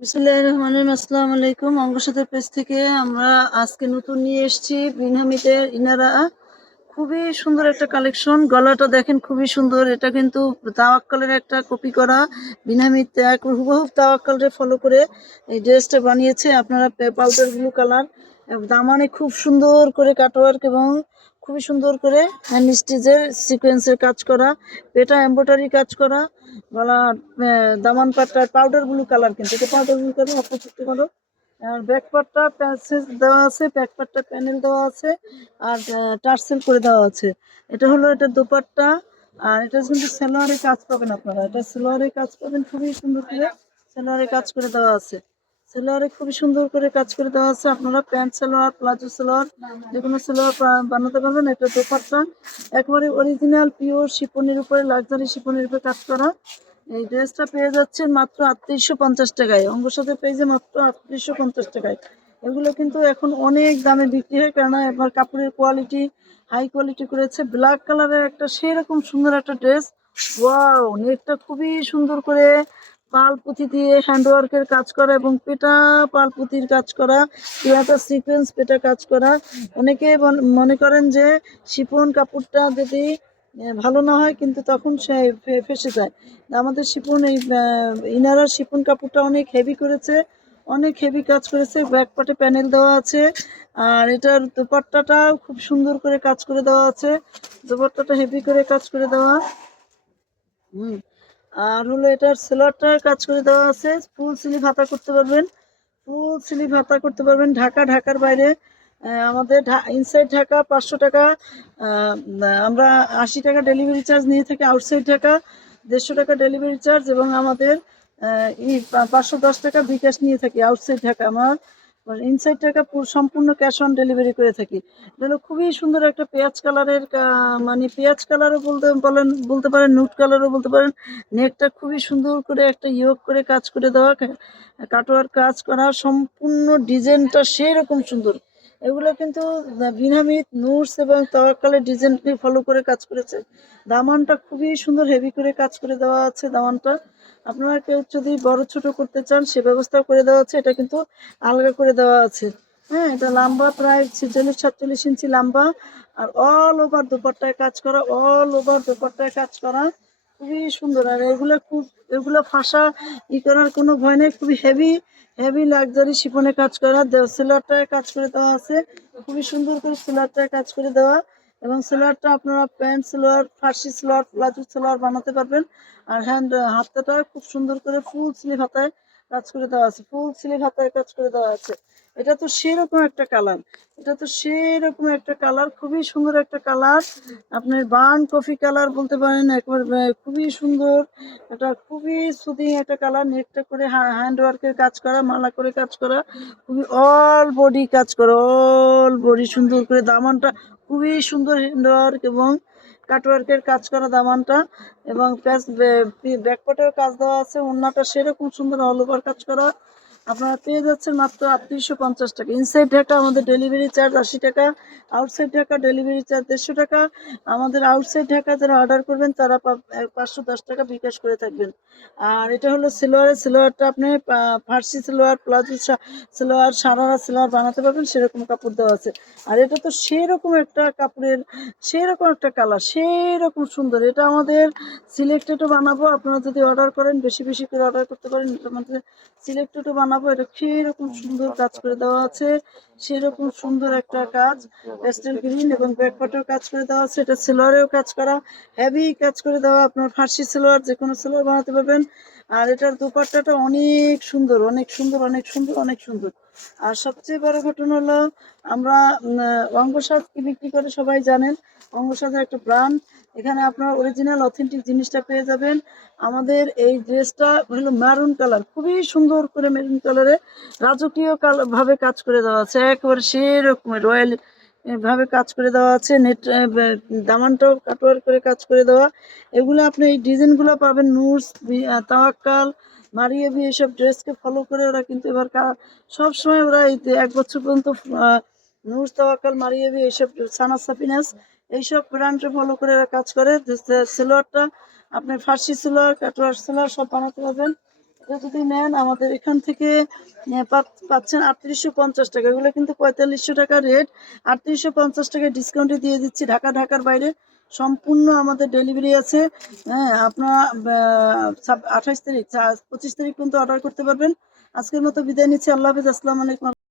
বিসমিল্লাহির রহমানির রহিম। আসসালামু আলাইকুম। অঙ্গসাথী পেজ থেকে আমরা আজকে নতুন নিয়ে এসেছি বিনহামিতের ইনারা। খুবই সুন্দর একটা কালেকশন। গলাটা দেখেন খুবই সুন্দর। এটা কিন্তু তাওয়াক্কালের একটা কপি করা। বিনহামিত হুবহু তাওয়াক্কালকে ফলো করে এই ড্রেসটা বানিয়েছে। আপনারা পাউডার ব্লু কালার, দামানে খুব সুন্দর করে কাটওয়ার্ক এবং খুবই সুন্দর করে হ্যান্ড স্টিচের সিকোয়েন্সের কাজ করা, পেটা এমব্রয়ডারি কাজ করা, গলা দামান পাটটা পাউডার ব্লু কালার, কিন্তু এটা পাউডার ব্লু কালার অপোজিট করো। আর ব্যাক পার্টটা প্যাসেজ দেওয়া আছে, ব্যাক পার্টটা প্যানেল দেওয়া আছে, আর টার্সেল করে দেওয়া আছে। এটা হলো এটা দোপাট্টা। আর এটা কিন্তু সেলোয়ারে কাজ পাবেন আপনারা, এটা সেলোয়ারে কাজ পাবেন খুবই সুন্দর করে। সেলোয়ারে কাজ করে দেওয়া আছে, সেলোয়ারে খুবই সুন্দর করে কাজ করে দেওয়া আছে। আপনারা প্যান্ট সালোয়ার, প্লাজো সালোয়ার, যে কোনো সালোয়ার বানাতে পারবেন। এটা দোপাট্টা একেবারে অরিজিনাল পিওর শিপনের উপরে, লাক্সারি শিপনের উপরে কাজ করা। এই ড্রেসটা পেয়ে যাচ্ছেন মাত্র 3850 টাকায়। অঙ্গর সাথে পেয়েছে মাত্র 3850 টাকায়। এগুলো কিন্তু এখন অনেক দামে বিক্রি হয়, কেননা এবার কাপড়ের কোয়ালিটি হাই কোয়ালিটি করেছে। ব্ল্যাক কালারের একটা সেরকম সুন্দর একটা ড্রেস। ওয়াও, নেটটা খুবই সুন্দর করে পাল পুঁতি দিয়ে হ্যান্ডওয়ার্কের কাজ করা এবং পেটা পাল পুঁতির কাজ করা, পেটা সিকোয়েন্স পেটা কাজ করা। অনেকে মনে করেন যে শিফন কাপড়টা যদি ভালো না হয়, কিন্তু তখন সে ফেসে যায়। আমাদের শিফন এই ইনারার শিফন কাপড়টা অনেক হেভি করেছে, অনেক হেভি কাজ করেছে। ব্যাক পার্টে প্যানেল দেওয়া আছে, আর এটার দোপাট্টাটাও খুব সুন্দর করে কাজ করে দেওয়া আছে। দোপাট্টাটা হেভি করে কাজ করে দেওয়া। আর হলো এটার সেলোয়ারটার কাজ করে দেওয়া আছে। ফুল স্লিভ হাতা করতে পারবেন, ফুল স্লিভ হাতা করতে পারবেন। ঢাকার বাইরে আমাদের ইনসাইড ঢাকা 500 টাকা, আমরা 80 টাকা ডেলিভারি চার্জ নিয়ে থাকি। আউটসাইড ঢাকা 150 টাকা ডেলিভারি চার্জ, এবং আমাদের 510 টাকা বিকাশ নিয়ে থাকি। আউটসাইড ঢাকা আমার ইনসাইড টাকা সম্পূর্ণ ক্যাশ অন ডেলিভারি করে থাকি। এটা হলো খুবই সুন্দর একটা পেঁয়াজ কালারের, মানে পেঁয়াজ কালারও বলতে পারেন, নুট কালারও বলতে পারেন। নেকটা খুবই সুন্দর করে একটা ইয়োগ করে কাজ করে দেওয়া, কাটোয়ার কাজ করা, সম্পূর্ণ ডিজাইনটা সেই রকম সুন্দর। এগুলো কিন্তু বিনামিত নুটস এবং তাওয়াক্কালের ডিজাইনকে ফলো করে কাজ করেছে। দামানটা খুবই সুন্দর হেভি করে কাজ করে দেওয়া আছে। দামানটা আপনারা কেউ যদি বড় ছোট করতে চান সে ব্যবস্থা করে দেওয়া আছে। এটা কিন্তু আলগা করে দেওয়া আছে। হ্যাঁ, এটা লম্বা প্রায় 46-47 ইঞ্চি লম্বা। আর অল ওভার দোপাট্টায় কাজ করা, অল ওভার দোপাট্টায় কাজ করা, খুবই সুন্দর। আর এগুলো ফাঁসা করার কোনো ভয় নেই। খুবই হেভি হেভি লাক্সারি শিফনে কাজ করা। সেলারটায় কাজ করে দেওয়া আছে, খুবই সুন্দর করে সেলারটায় কাজ করে দেওয়া। এবং সেলারটা আপনারা প্যান্ট সালোয়ার, ফার্সি সালোয়ার, প্লাজো সালোয়ার বানাতে পারবেন। আর হাতাটা খুব সুন্দর করে ফুল স্লিভ হাতায় কাজ করে দেওয়া আছে, ফুল স্লিভ হাতায় কাজ করে দেওয়া আছে। এটা তো সেরকম একটা কালার, এটা তো সেরকম একটা কালার, খুবই সুন্দর একটা কালার। আপনার বার্ন কফি কালার বলতে পারেন, একবার খুবই সুন্দর। এটা খুবই সুদিং একটা কালার। নেকটা করে হ্যান্ড ওয়ার্কের কাজ করা, মালা করে কাজ করা, খুবই অল বডি কাজ করা, অল বডি সুন্দর করে। দামানটা খুবই সুন্দর হ্যান্ড ওয়ার্ক এবং কাটওয়ার্কের কাজ করা দামানটা, এবং ব্যাকপার্টের কাজ দেওয়া আছে। ওড়নাটা সেরকম সুন্দর অল ওভার কাজ করা। আপনারা পেয়ে যাচ্ছেন মাত্র 3850 টাকা। ইনসাইড ঢাকা আমাদের ডেলিভারি চার্জ 80 টাকা, আউটসাইড ঢাকা ডেলিভারি চার্জ 150 টাকা। আমাদের আউটসাইড ঢাকা যারা অর্ডার করবেন তারা 510 টাকা বিকাশ করে থাকবেন। আর এটা হলো সেলোয়ারটা আপনি ফার্সি সেলোয়ার, প্লাজো সেলোয়ার, সারারা সেলোয়ার বানাতে পারবেন, সেরকম কাপড় দেওয়া আছে। আর এটা তো সেরকম একটা কাপড়ের, সেরকম একটা কালার, সেরকম সুন্দর। এটা আমাদের সিলেক্টেডও বানাবো, আপনারা যদি অর্ডার করেন বেশি বেশি করে অর্ডার করতে পারেন। এটা আমাদের সিলেক্টেডও বানাবো। এটা সেরকম সুন্দর কাজ করে দেওয়া আছে, সেরকম সুন্দর একটা কাজ। পেস্টেল গ্রিন এবং ব্যাকপার্টেও কাজ করে দেওয়া আছে। এটা সেলোয়ারেও কাজ করা, হেভি কাজ করে দেওয়া। আপনার ফার্সি সেলোয়ার, যে কোনো সেলোয়ার বানাতে পারবেন। আর এটার দোপাট্টাটা অনেক সুন্দর, অনেক সুন্দর, অনেক সুন্দর, অনেক সুন্দর। আর সবচেয়ে বড় ঘটনা হলো আমরা অঙ্গসাজ কি বিক্রি করে সবাই জানেন। অঙ্গসাজের একটা ব্র্যান্ড, এখানে আপনার অরিজিনাল অথেন্টিক জিনিসটা পেয়ে যাবেন। আমাদের এই ড্রেসটা হলো মেরুন কালার, খুবই সুন্দর করে মেরুন কালারে রাজকীয় ভাবে কাজ করে দেওয়া আছে, একেবারে সেরকম রয়্যাল ভাবে কাজ করে দেওয়া আছে। নেট দামানটাও কাটওয়ার করে কাজ করে দেওয়া। এগুলো আপনি এই ডিজাইনগুলো পাবেন নুরস, তাওয়াক্কাল, মারিয়াবি, এইসব ড্রেসকে ফলো করে ওরা কিন্তু এবার সবসময় ওরা এই 1 বছর পর্যন্ত নুরস, তাওয়াক্কাল, মারিয়াবি, এইসব সানা সাফিনাস, এইসব ব্র্যান্ডে ফলো করে এরা কাজ করে। সেলোয়ারটা আপনি ফার্সি সেলোয়ার, কাটওয়ার সেলোয়ার সব বানাতে পারবেন। এটা যদি নেন আমাদের এখান থেকে পাচ্ছেন 3850 টাকা। এগুলো কিন্তু 4500 টাকা রেট, 3850 টাকা ডিসকাউন্টে দিয়ে দিচ্ছি। ঢাকার বাইরে সম্পূর্ণ আমাদের ডেলিভারি আছে। হ্যাঁ, আপনার 28 তারিখ 25 তারিখ পর্যন্ত অর্ডার করতে পারবেন। আজকের মতো বিদায় নিচ্ছি। আল্লাহ হাফেজ। আসসালামু আলাইকুম।